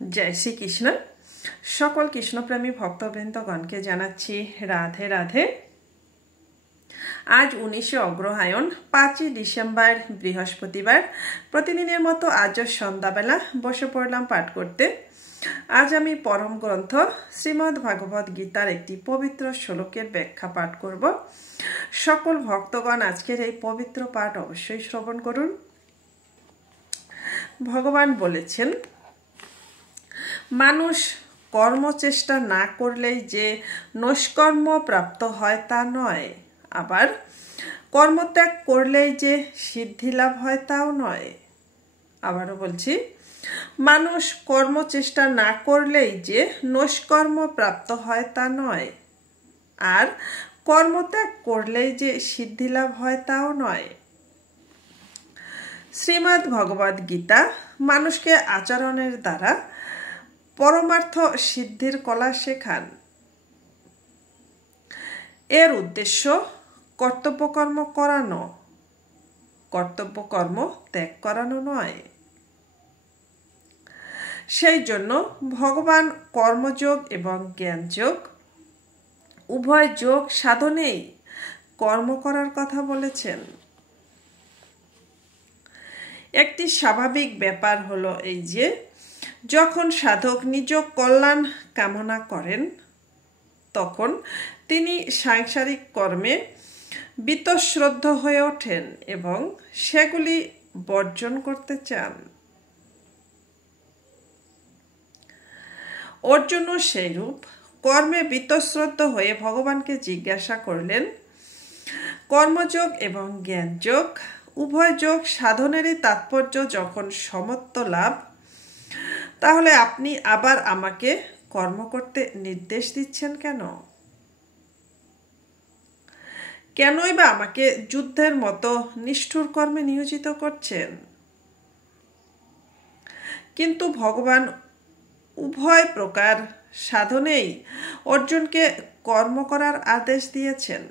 जय श्री कृष्ण। सकल कृष्णप्रेमी भक्तबृंदगणके जानाচ্ছি राधे राधे। आज 19 अग्रहायण 5 डिसेम्बर बृहस्पतिवार। प्रतिदिনের মতো আজ সন্ধ্যাবেলা বসে পড়লাম পাঠ করতে। আজ আমি পরম গ্রন্থ শ্রীমদ্ ভাগবত গীতার একটি পবিত্র শ্লোকের ব্যাখ্যা পাঠ করব। সকল ভক্তগণ আজকের এই পবিত্র পাঠ অবশ্যই শ্রবণ করুন। ভগবান বলেছেন, মানুষ কর্মচেষ্টা না করলেই যে নৈষ্কর্ম প্রাপ্ত হয় তা নয়, আবার কর্মত্যাগ করলেই যে সিদ্ধি লাভ হয় তাও নয়। আবারও বলছি, মানুষ কর্মচেষ্টা না করলেই যে নৈষ্কর্ম প্রাপ্ত হয় তা নয়, আর কর্মত্যাগ করলেই যে সিদ্ধি লাভ হয় তাও নয়। শ্রীমদ্ ভগবদ গীতা মানুষকে আচরণের দ্বারা পরমার্থ সিদ্ধির কলা শেখান। এর উদ্দেশ্য কর্তব্যকর্ম করানো, কর্তব্যকর্ম ত্যাগ করানো নয়। সেই জন্য ভগবান কর্মযোগ এবং জ্ঞানযোগ উভয় যোগ সাধনেই কর্ম করার কথা বলেছেন। একটি স্বাভাবিক ব্যাপার হলো এই যে, যখন সাধক নিজ কল্যাণ কামনা করেন তখন তিনি সাংসারিক কর্মে বীতশ্রদ্ধ হয়ে ওঠেন এবং সেগুলি বর্জন করতে চান। অর্জুনও সেইরূপ কর্মে বীতশ্রদ্ধ হয়ে ভগবানকে জিজ্ঞাসা করলেন, কর্মযোগ এবং জ্ঞানযোগ উভয় যোগ সাধনেরই তাৎপর্য যখন সমত্ব লাভ, তাহলে আপনি আবার আমাকে কর্ম করতে নির্দেশ দিচ্ছেন কেন? কেনই বা আমাকে যুদ্ধের মতো নিষ্ঠুর কর্মে নিয়োজিত করছেন? কিন্তু ভগবান উভয় প্রকার সাধনেই অর্জুনকে কর্ম করার আদেশ দিয়েছেন।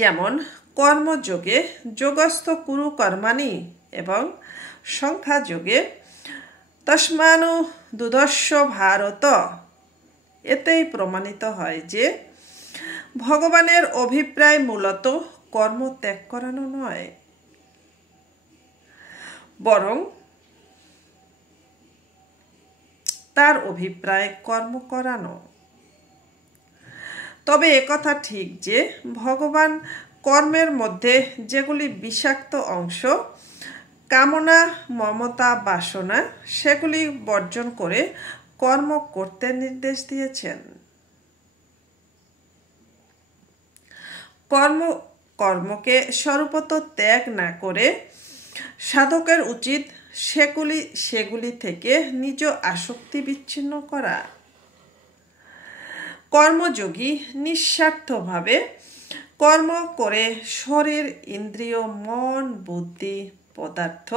যেমন কর্মযোগে যোগস্থ কুরু কর্মাণি এবং সংখ্যাযোগে তস্মানু দুদস্য ভারত, এতেই প্রমাণিত হয় যে ভগবানের অভিপ্রায় মূলত কর্ম ত্যাগ করানো নয়, বরং তার অভিপ্রায় কর্ম করানো। তবে একথা ঠিক যে ভগবান কর্মের মধ্যে যেগুলি বিষাক্ত অংশ, কামনা, মমতা, বাসনা, সেগুলি বর্জন করে কর্ম করতে নির্দেশ দিয়েছেন। কর্মকে স্বরূপত ত্যাগ না করে সাধকের উচিত সেগুলি থেকে নিজ আসক্তি বিচ্ছিন্ন করা। কর্মযোগী নিঃস্বার্থভাবে কর্ম করে শরীর, ইন্দ্রিয়, মন, বুদ্ধি, পদার্থ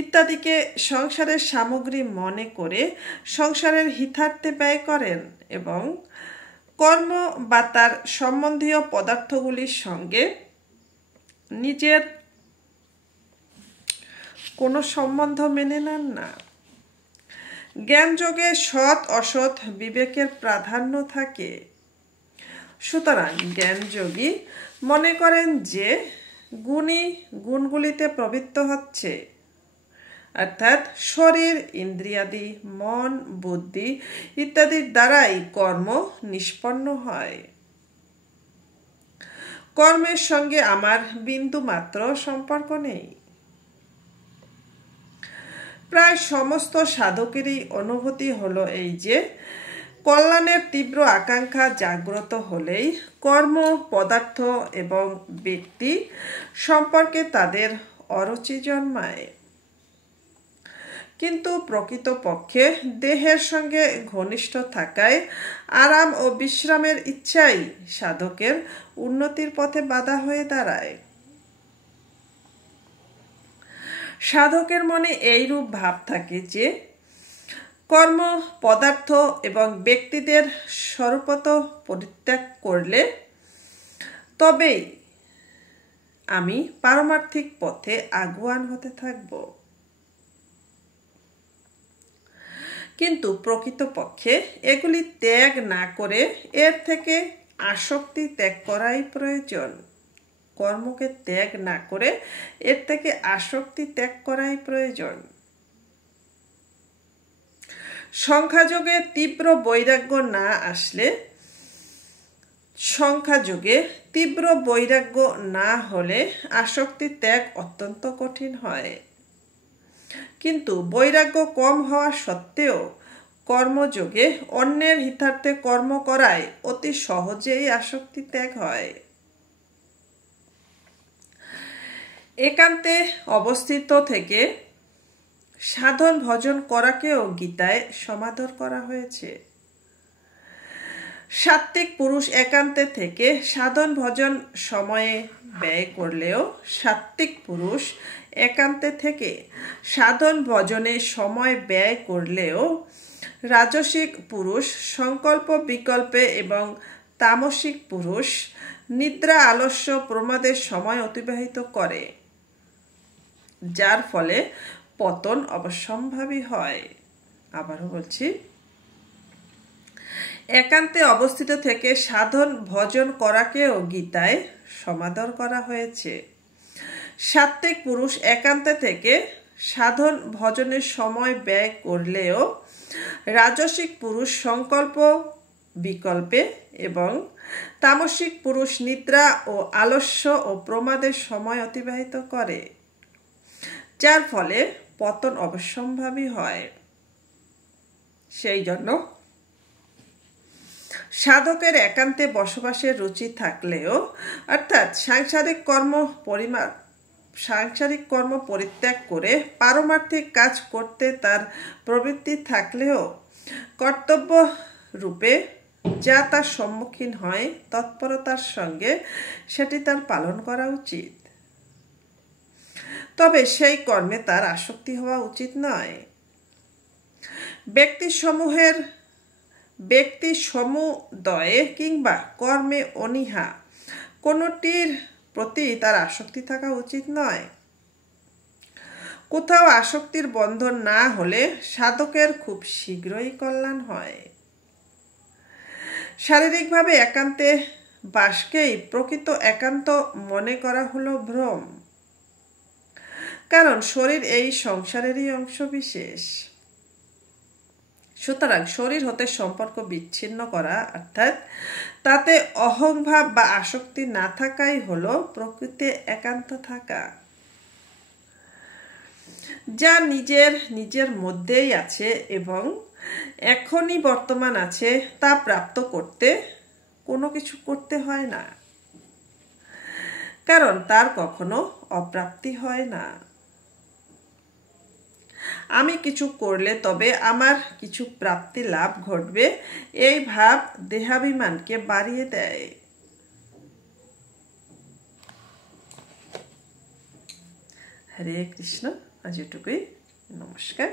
ইত্যাদিকে সংসারের সামগ্রী মনে করে সংসারের হিতার্থে ব্যয় করেন এবং কর্ম বা তার সম্বন্ধীয় পদার্থগুলির সঙ্গে নিজের কোনো সম্বন্ধ মেনে নেন না। জ্ঞানযোগে সৎ অসৎ বিবেকের প্রাধান্য থাকে। সুতরাং জ্ঞানযোগী মনে করেন যে গুণী গুণগুলিতে প্রবৃত্ত হচ্ছে, অর্থাৎ শরীর, ইন্দ্রিয়াদি, মন, বুদ্ধি ইত্যাদির দ্বারাই কর্ম নিষ্পন্ন হয়। কর্মের সঙ্গে আমার বিন্দু মাত্র সম্পর্ক নেই। প্রায় সমস্ত সাধকেরই অনুভূতি হলো এই যে, কল্যাণের তীব্র আকাঙ্ক্ষা জাগ্রত হলেই কর্ম, পদার্থ এবং ব্যক্তি সম্পর্কে তাদের অরুচি জন্মায়। কিন্তু প্রকৃতপক্ষে দেহের সঙ্গে ঘনিষ্ঠ থাকায় আরাম ও বিশ্রামের ইচ্ছাই সাধকের উন্নতির পথে বাধা হয়ে দাঁড়ায়। সাধকের মনে এইরূপ ভাব থাকে যে কর্ম, পদার্থ এবং ব্যক্তিদের স্বরূপত পরিত্যাগ করলে তবেই আমি পারমার্থিক পথে আগুয়ান হতে থাকব। কিন্তু প্রকৃতপক্ষে এগুলি ত্যাগ না করে এর থেকে আসক্তি ত্যাগ করাই প্রয়োজন। কর্মকে ত্যাগ না করে এর থেকে আসক্তি ত্যাগ করাই প্রয়োজন। সংখ্যাযোগে তীব্র বৈরাগ্য না আসলে, সংখ্যাযোগে তীব্র বৈরাগ্য না হলে আসক্তি ত্যাগ অত্যন্ত কঠিন হয়। কিন্তু বৈরাগ্য কম হওয়া সত্ত্বেও কর্মযোগে অন্যের হিতার্থে কর্ম করায় অতি সহজেই আসক্তি ত্যাগ হয়। একান্তে অবস্থিত থেকে সাধন ভজন করাকেও গীতায় সমাদর করা হয়েছে। সাত্ত্বিক পুরুষ একান্তে থেকে সাধন ভজন সময়ে ব্যয় করলেও, সাত্ত্বিক পুরুষ একান্তে থেকে সাধন ভজনে সময় ব্যয় করলেও রাজসিক পুরুষ সংকল্প বিকল্পে এবং তামসিক পুরুষ নিদ্রা আলস্য প্রমাদের সময় অতিবাহিত করে, যার ফলে পতন অবশ্যম্ভাবী হয়। আবারও বলছি, একান্তে অবস্থিত থেকে সাধন ভজন করাকেও গীতায় সমাদর করা হয়েছে। সাত্ত্বিক পুরুষ একান্তে থেকে সাধন ভজনের সময় ব্যয় করলেও রাজসিক পুরুষ সংকল্প বিকল্পে এবং তামসিক পুরুষ নিদ্রা ও আলস্য ও প্রমাদের সময় অতিবাহিত করে, যার ফলে পতন অবশ্যম্ভাবী হয়। সেই জন্য সাধকের একান্তে বসবাসের রুচি থাকলেও, অর্থাৎ সাংসারিক কর্ম পরিত্যাগ করে পারমার্থিক কাজ করতে তার প্রবৃত্তি থাকলেও কর্তব্য রূপে যা তার সম্মুখীন হয় তৎপরতার সঙ্গে সেটি তার পালন করা উচিত। তবে সেই কর্মে তার আসক্তি হওয়া উচিত নয়। ব্যক্তি সমুদয়ে কিংবা কর্মে অনীহা কোনটির প্রতি তার আসক্তি থাকা উচিত নয়। কোথাও আসক্তির বন্ধন না হলে সাধকের খুব শীঘ্রই কল্যাণ হয়। শারীরিকভাবে একান্তে বাসকেই প্রকৃত একান্ত মনে করা হলো ভ্রম, কারণ শরীর এই সংসারেরই অংশ বিশেষ। সুতরাং শরীর হতে সম্পর্ক বিচ্ছিন্ন করা, অর্থাৎ তাতে অহংভাব বা আসক্তি না থাকাই হলো প্রকৃতে একান্ত থাকা। যা নিজের মধ্যেই আছে এবং এখনই বর্তমান আছে, তা প্রাপ্ত করতে কোনো কিছু করতে হয় না, কারণ তার কখনো অপ্রাপ্তি হয় না। আমি কিছু করলে তবে আমার কিছু প্রাপ্তি লাভ ঘটবে, এই ভাব দেহাভিমানকে বাড়িয়ে দেয়। হরে কৃষ্ণ। আজ এটুকুই। নমস্কার।